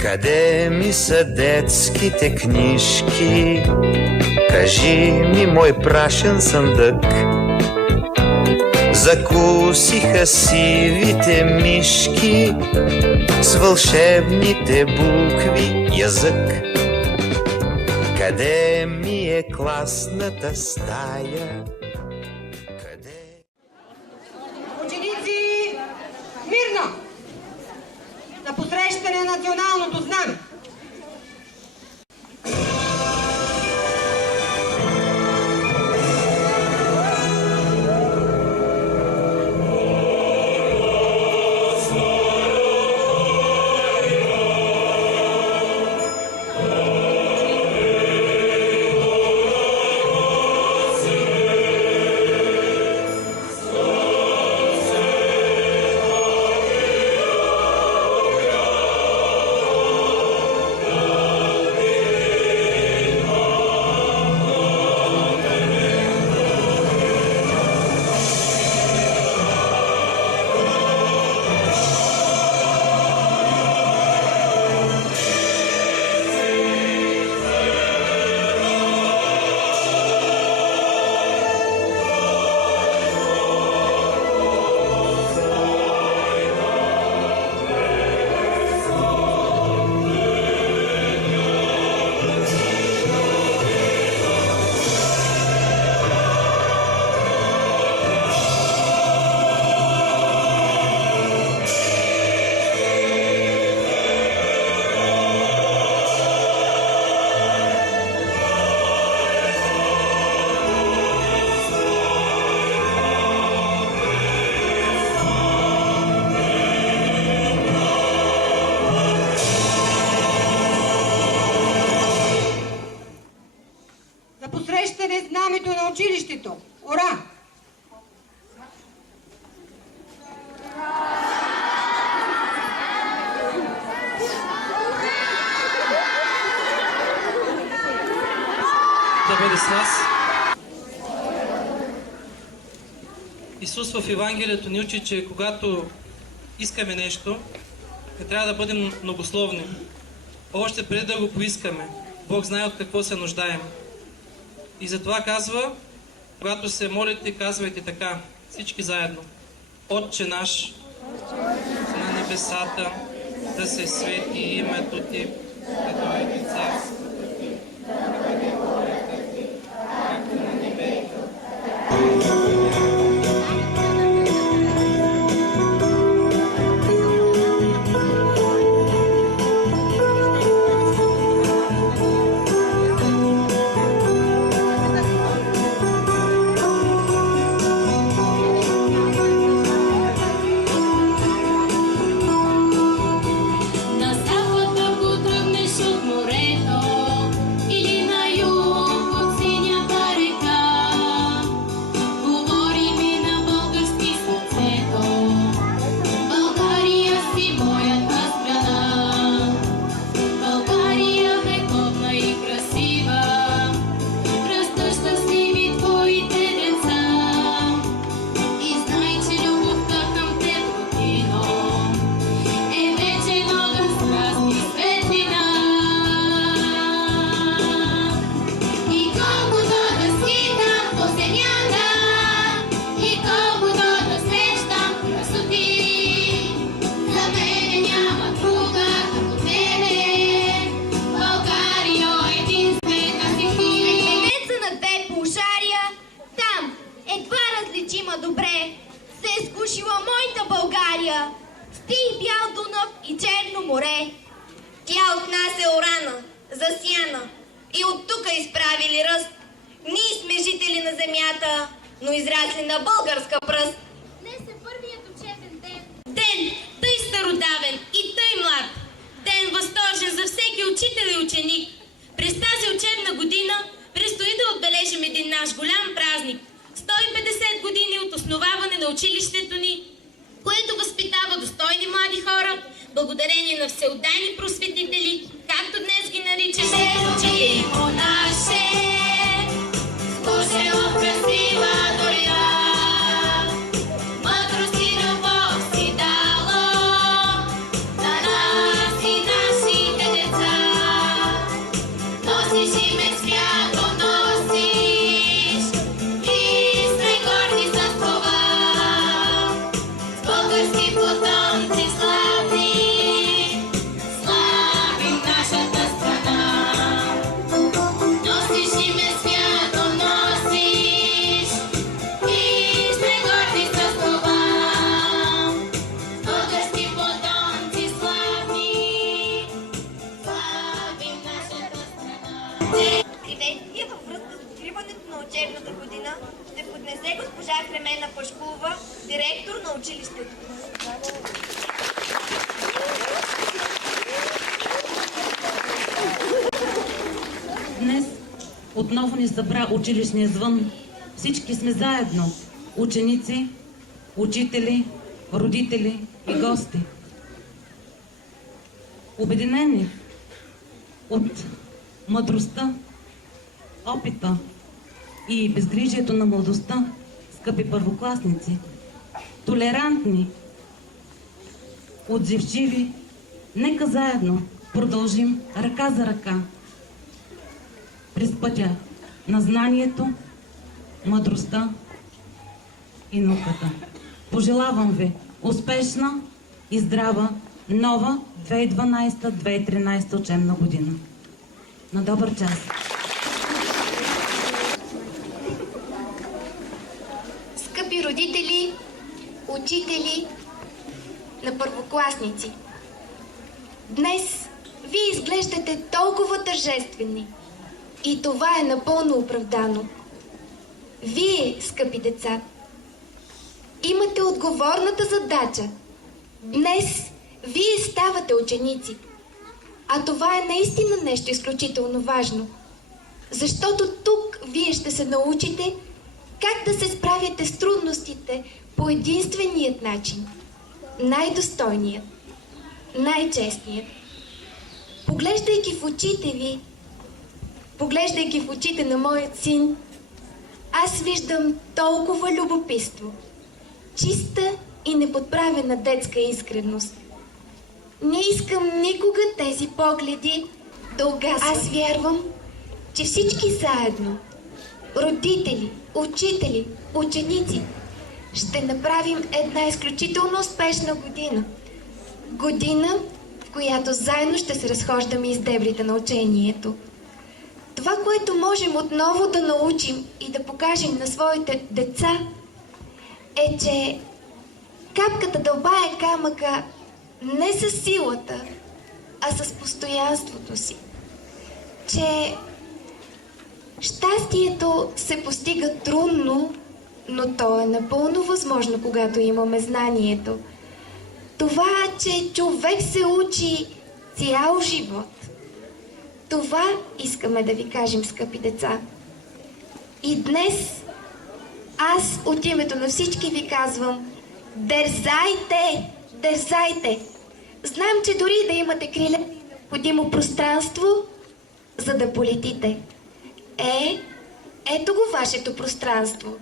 Къде ми са детските книжки? Кажи ми, мой прашен съндък. Закусиха сивите мишки с вълшебните букви язък. Къде ми е класната стая? Къде? Ученици, мирно! На посрещане на националното знаме! За посрещане знамето на училището. Ура! Да бъде с нас. Исус в Евангелието ни учи, че когато искаме нещо, не трябва да бъдем многословни. Още преди да го поискаме, Бог знае от какво се нуждаем. И затова казва, когато се молите, казвайте така, всички заедно. Отче наш, на небесата, да се свети името Ти, да дойде царството Ти, да бъде волята Ти, както на небето, море. Тя от нас е орана, засяна и от тук изправили ръст. Ние сме жители на земята, но израсли на българска пръст. Днес е първият учебен ден. Ден тъй стародавен и тъй млад. Ден възторжен за всеки учител и ученик. През тази учебна година предстои да отбележим един наш голям празник. 150 години от основаване на училището ни, което възпитава достойни млади хора, благодарение на всеотдайни просветители, както днес ги наричаме учители. Мъдрост и любов си дало, за нас и директор на училището. Днес отново ни събра училищния звън. Всички сме заедно. Ученици, учители, родители и гости. Обединени от мъдростта, опита и безгрижието на младостта, скъпи първокласници, толерантни, отзивчиви, нека заедно продължим ръка за ръка през пътя на знанието, мъдростта и науката. Пожелавам ви успешна и здрава нова 2012-2013 учебна година. На добър час! Скъпи родители, учители на първокласници, днес вие изглеждате толкова тържествени и това е напълно оправдано. Вие, скъпи деца, имате отговорната задача. Днес вие ставате ученици, а това е наистина нещо изключително важно, защото тук вие ще се научите как да се справяте с трудностите по единственият начин, най-достойният, най-честният. Поглеждайки в очите ви, поглеждайки в очите на моят син, аз виждам толкова любопитство, чиста и неподправена детска искреност. Не искам никога тези погледи да угасват. Аз вярвам, че всички заедно, родители, учители, ученици, ще направим една изключително успешна година. Година, в която заедно ще се разхождаме из дебрите на учението. Това, което можем отново да научим и да покажем на своите деца, е, че капката дълбае камъка не с силата, а с постоянството си. Че щастието се постига трудно, но то е напълно възможно, когато имаме знанието. Това, че човек се учи цял живот. Това искаме да ви кажем, скъпи деца. И днес аз от името на всички ви казвам: дерзайте! Дерзайте! Знам, че дори да имате криле, е необходимо пространство, за да полетите. Ето го вашето пространство.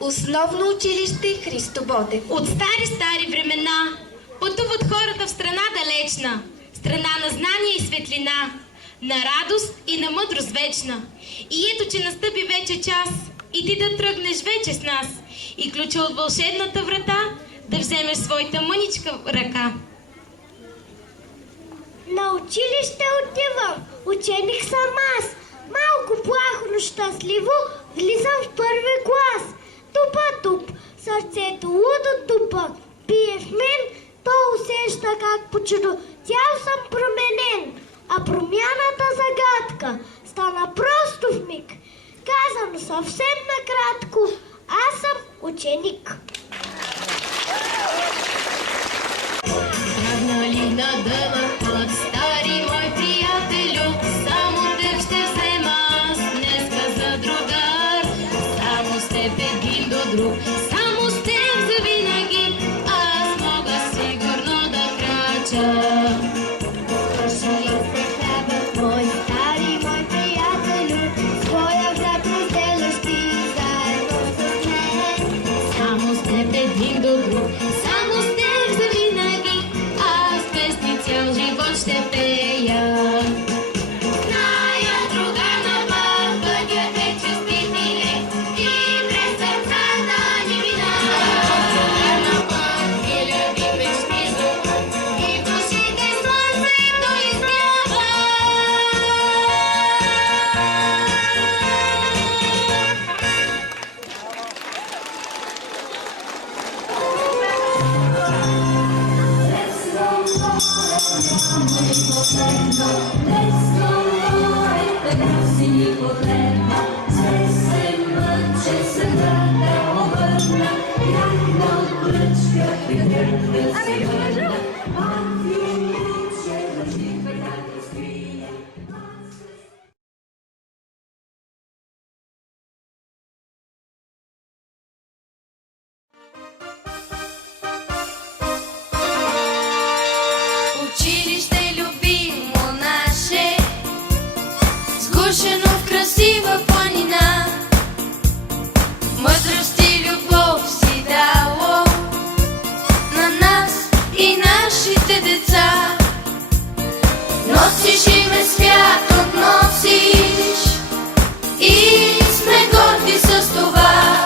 Основно училище Христо Ботев. От стари времена пътуват хората в страна далечна, страна на знание и светлина, на радост и на мъдрост вечна. И ето, че настъпи вече час и ти да тръгнеш вече с нас и ключа от вълшебната врата да вземеш своята мъничка ръка. На училище отивам, ученик съм аз. Малко плахо, но щастливо влизам в първи клас. Тупа-туп, сърцето лудо тупа, бие в мен, то усеща как по чудо. Цял съм променен, а промяната загадка стана просто в миг. Казано съвсем накратко, аз съм ученик. Тръгнали на дълъг път, стари мой приятелю, само теб ще взема аз днеска за другар. Само с теб един до друг, само с теб завинаги, аз мога сигурно да крача. Върши се хлябът мой, стари мой приятелю, своя хляб разделяш ти заедно с мен. Само с теб един до друг, само с теб завинаги, аз песни цял живот ще пея. Зная, другар на път, пътят е честит и лек, и през сърцата ни минава. Другар на път, хиляди мечти звукът, и в душите слънцето изгрява. Училище любимо наше, сгушено в красива планина, мъдрост и любов си дало на нас и нашите деца. Носиш име свято, носиш и сме горди с това.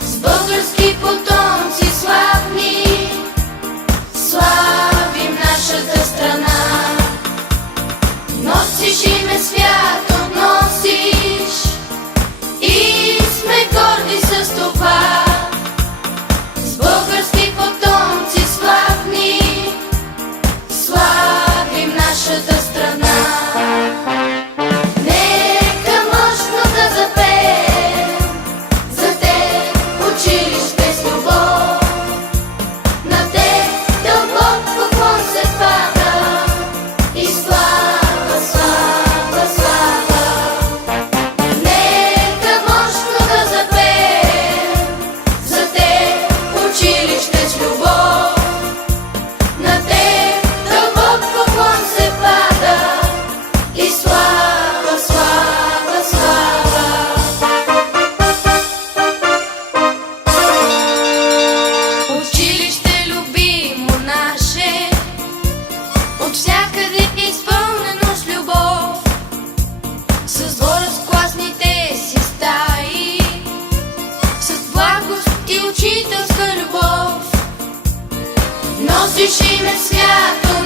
С български потомци славни славим нашата страна. Носиш име свято, носиш и сме горди с това. С български потомци славни славим нашата страна. Нека мощно да запеем за теб училище с любов. На теб дълбок поклон се пада и слава, слава, слава. Нека мощно да запеем за теб училище с любов. На теб дълбок поклон се пада и слава, слава, слава. Училище любимо наше, от всякъде изпълнено с любов, с двора с класните си стаи, с благост и учителска любов. Носиш име свято,